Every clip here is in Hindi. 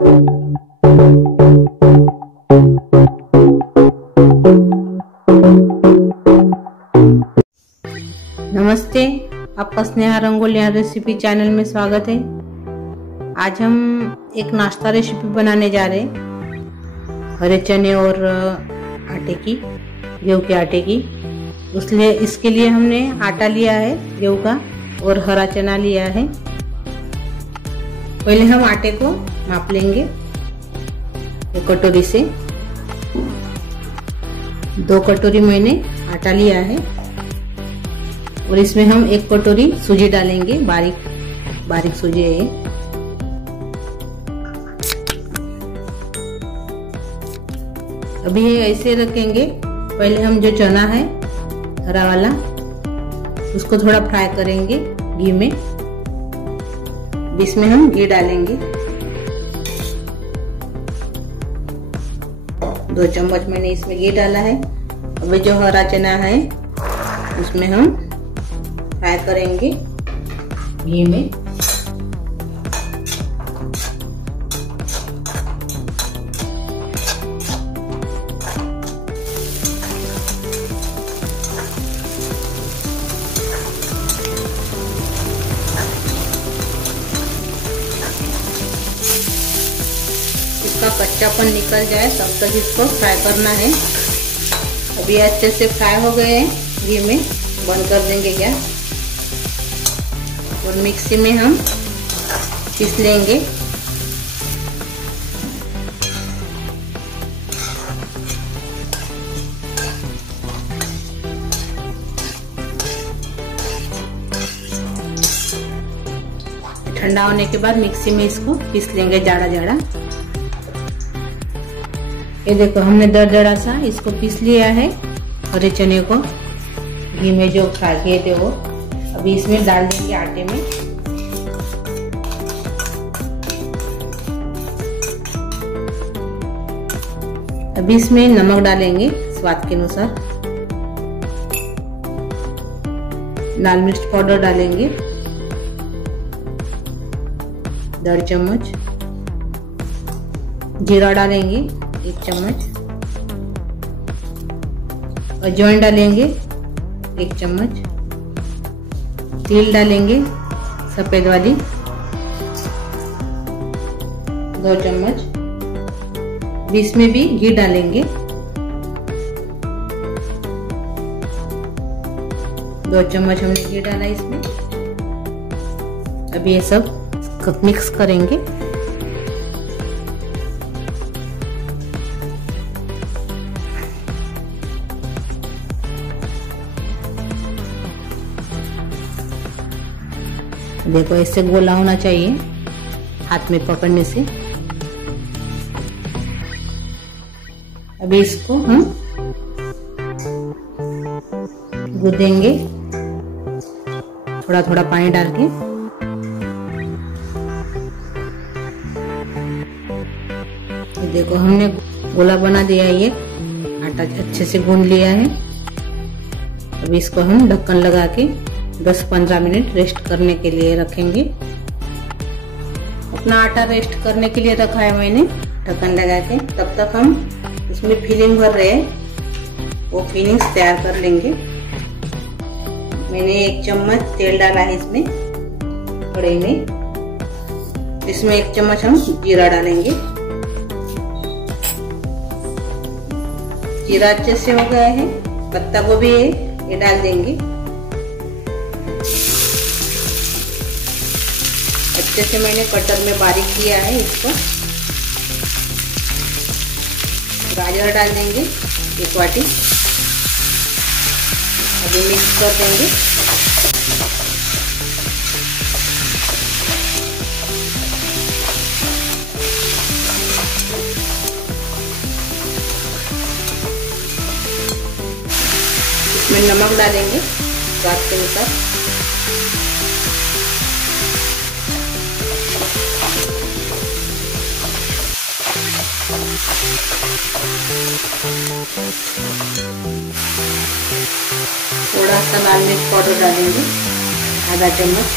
नमस्ते, आपका स्नेहा रंगोली रेसिपी चैनल में स्वागत है। आज हम एक नाश्ता रेसिपी बनाने जा रहे हैं, हरे चने और आटे की, गेहूं के आटे की। इसके लिए हमने आटा लिया है गेहूं का और हरा चना लिया है। पहले हम आटे को माप लेंगे। एक कटोरी से 2 कटोरी मैंने आटा लिया है और इसमें हम 1 कटोरी सूजी डालेंगे। बारीक सूजी है ये। अभी ये ऐसे रखेंगे। पहले हम जो चना है हरा वाला, उसको थोड़ा फ्राई करेंगे घी में। इसमें हम घी डालेंगे। 2 चम्मच मैंने इसमें घी डाला है। अभी जो हरा चना है उसमें हम फ्राई करेंगे घी में। इसका कच्चापन निकल जाए तब तक इसको फ्राई करना है। अभी अच्छे से फ्राई हो गए हैं घी में। बंद कर देंगे गैस और मिक्सी में हम पीस लेंगे। ठंडा होने के बाद मिक्सी में इसको पीस लेंगे जाड़ा जाड़ा। ये देखो हमने दरदरा सा इसको पीस लिया है। हरे चने को घी में जो फ्राई किए थे वो अभी इसमें डाल देंगे आटे में। अभी इसमें नमक डालेंगे स्वाद के अनुसार। लाल मिर्च पाउडर डालेंगे 1.5 चम्मच। जीरा डालेंगे 1 चम्मच। अजवाइन डालेंगे 1 चम्मच। तिल डालेंगे सफेद वाली 2 चम्मच। इसमें भी घी डालेंगे 2 चम्मच हमने घी डाला इसमें। अभी ये सब मिक्स करेंगे। देखो ऐसे गोला होना चाहिए हाथ में पकड़ने से। अभी इसको हम गूंदेंगे थोड़ा थोड़ा पानी डाल के। देखो हमने गोला बना दिया है। ये आटा अच्छे से गूंद लिया है। अभी इसको हम ढक्कन लगा के 10-15 मिनट रेस्ट करने के लिए रखेंगे। अपना आटा रेस्ट करने के लिए रखा है मैंने ढक्कन लगा के। तब तक हम इसमें फिलिंग भर रहे हैं, वो फिलिंग्स तैयार कर लेंगे। मैंने 1 चम्मच तेल डाला है इसमें कढ़ाई में। इसमें 1 चम्मच हम जीरा डालेंगे। जीरा अच्छे से हो गया है। पत्ता गोभी ये डाल देंगे। अच्छे से मैंने कटर में बारीक किया है इसको। गाजर डाल देंगे 1 वाटी। अभी मिक्स कर देंगे। इसमें नमक डालेंगे स्वाद के अनुसार। थोड़ा सा लाल मिर्च पाउडर डालेंगे आधा चम्मच,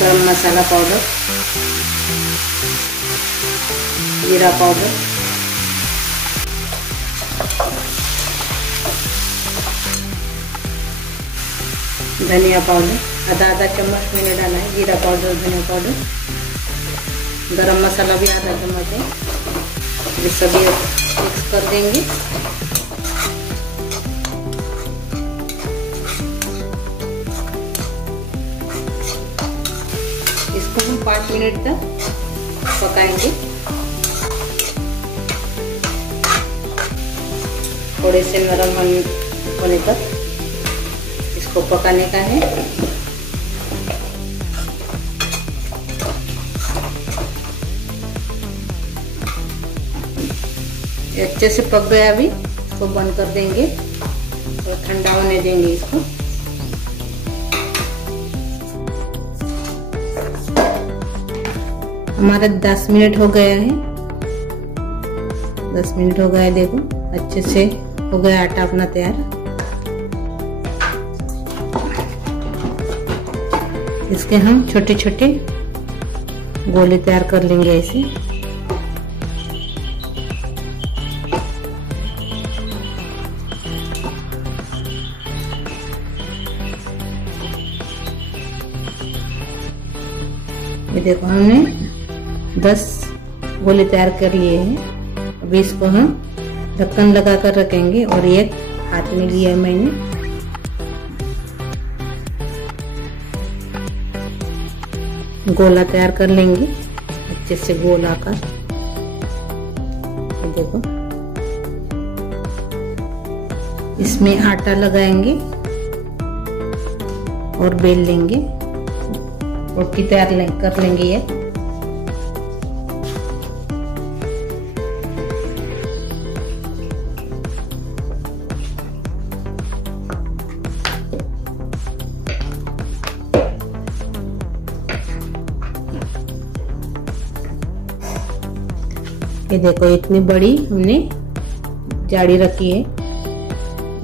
गरम मसाला पाउडर, जीरा पाउडर, धनिया पाउडर, आधा चम्मच मैंने डाला है जीरा पाउडर, धनिया पाउडर, गरम मसाला भी आधा चम्मच है। ये सभी मिक्स कर देंगे। इसको हम 5 मिनट तक पकाएंगे। थोड़े से नरम होने तक इसको पकाने का है। अच्छे से पक गया। अभी इसको बंद कर देंगे और ठंडा होने देंगे इसको। हमारा 10 मिनट हो गया है। 10 मिनट हो गया है, देखो अच्छे से हो गया आटा अपना तैयार। इसके हम छोटे छोटे गोले तैयार कर लेंगे ऐसे। ये देखो हमने 10 गोले तैयार कर लिए हैं। अभी इसको हम ढक्कन लगा कर रखेंगे और एक हाथ में लिया है मैंने। गोला तैयार कर लेंगे अच्छे से गोल आकर। देखो इसमें आटा लगाएंगे और बेल लेंगे। रोटी तैयार कर लेंगे ये। ये देखो इतनी बड़ी हमने जाड़ी रखी है।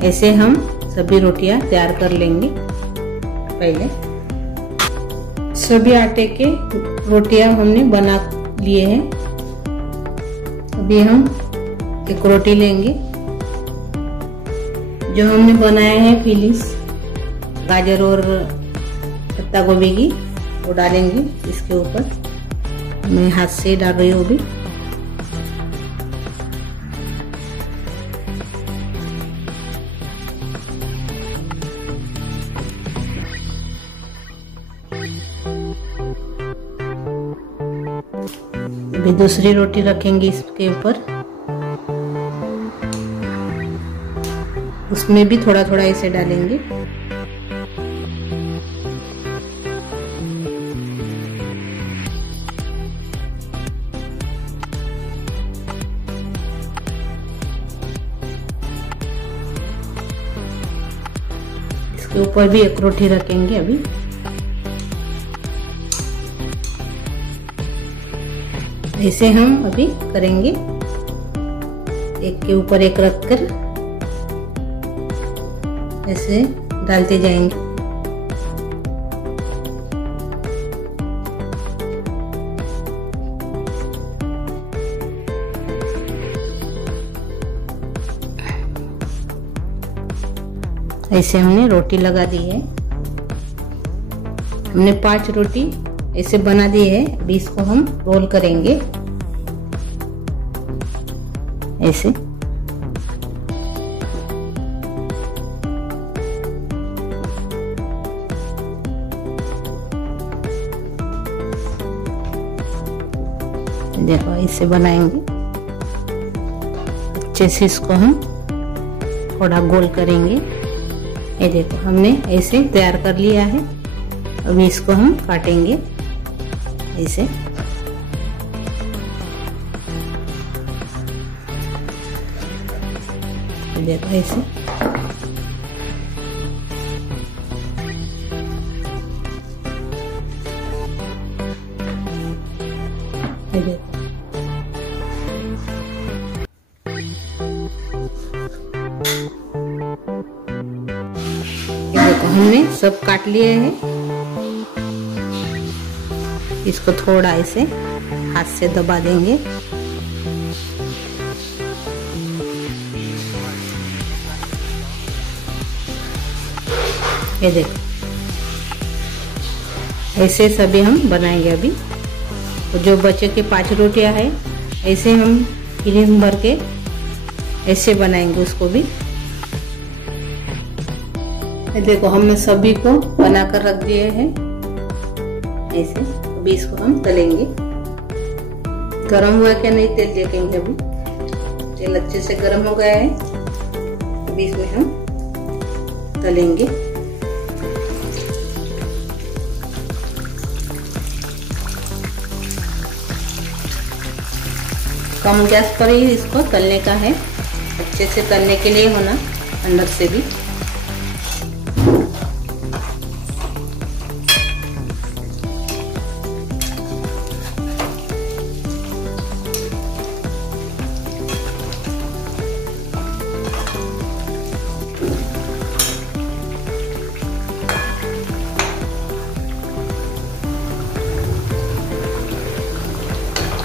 ऐसे हम सभी रोटियां तैयार कर लेंगे। पहले सभी आटे के रोटियां हमने बना लिए हैं। अभी हम एक रोटी लेंगे जो हमने बनाया है फिलिंग्स गाजर और पत्ता गोभी की, वो डालेंगे इसके ऊपर। मैं हाथ से डाल रही हूँ अभी। अभी दूसरी रोटी रखेंगे इसके ऊपर। उसमें भी थोड़ा थोड़ा ऐसे डालेंगे। इसके ऊपर भी एक रोटी रखेंगे अभी। ऐसे हम अभी करेंगे, एक के ऊपर एक रखकर ऐसे डालते जाएंगे। ऐसे हमने रोटी लगा दी है। हमने 5 रोटी ऐसे बना दी है। अभी इसको हम रोल करेंगे ऐसे। देखो ऐसे बनाएंगे अच्छे से। इसको हम थोड़ा गोल करेंगे। ये देखो हमने ऐसे तैयार कर लिया है। अभी इसको हम काटेंगे ऐसे। देखो ऐसे। ये देखो हमने सब काट लिए हैं। इसको थोड़ा ऐसे हाथ से दबा देंगे ये देखो, ऐसे सभी हम बनाएंगे। अभी तो जो बचे के 5 रोटियां है, ऐसे हम क्रीम भर के ऐसे बनाएंगे उसको भी। ये देखो, हमने सभी को बनाकर रख दिए हैं ऐसे। अभी इसको हम तलेंगे। गरम हुआ क्या नहीं तेल देखेंगे। अभी तेल अच्छे से गरम हो गया है, अभी इसमें हम तलेंगे। कम गैस पर ही इसको तलने का है, अच्छे से तलने के लिए होना अंदर से भी।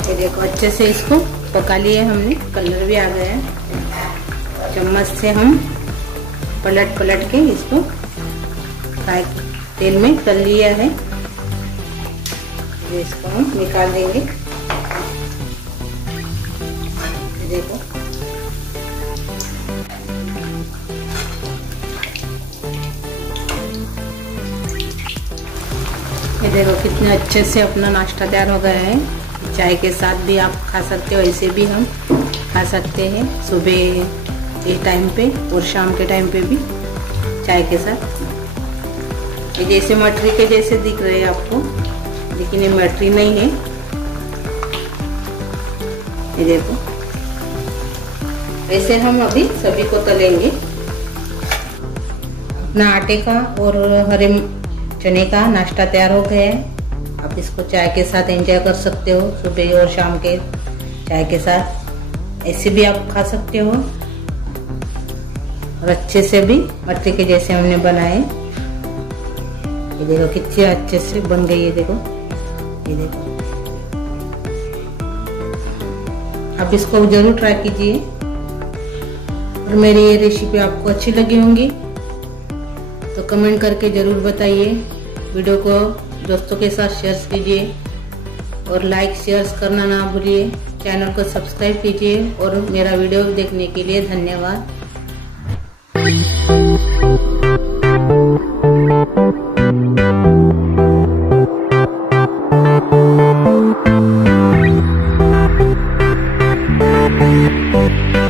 ये देखो, अच्छे से इसको पका लिए हमने, कलर भी आ गया है। चम्मच से हम पलट पलट के इसको फ्राई तेल में तल लिया है। इसको हम निकाल देंगे। देखो, ये देखो कितने अच्छे से अपना नाश्ता तैयार हो गया है। चाय के साथ भी आप खा सकते हो, ऐसे भी हम खा सकते हैं सुबह के टाइम पे और शाम के टाइम पे भी चाय के साथ। ये जैसे मटरी के जैसे दिख रहे हैं आपको, लेकिन ये मटरी नहीं है। ये देखो, ऐसे हम अभी सभी को तलेंगे। अपना आटे का और हरे चने का नाश्ता तैयार हो गया है। आप इसको चाय के साथ एंजॉय कर सकते हो, सुबह और शाम के चाय के साथ। ऐसे भी आप खा सकते हो और अच्छे से भी मटरी के जैसे हमने बनाए। ये देखो कितने अच्छे से बन गई है। देखो, ये देखो, आप इसको जरूर ट्राई कीजिए। और मेरी ये रेसिपी आपको अच्छी लगी होंगी तो कमेंट करके जरूर बताइए। वीडियो को दोस्तों के साथ शेयर कीजिए और लाइक शेयर करना ना भूलिए। चैनल को सब्सक्राइब कीजिए और मेरा वीडियो देखने के लिए धन्यवाद। Thank you.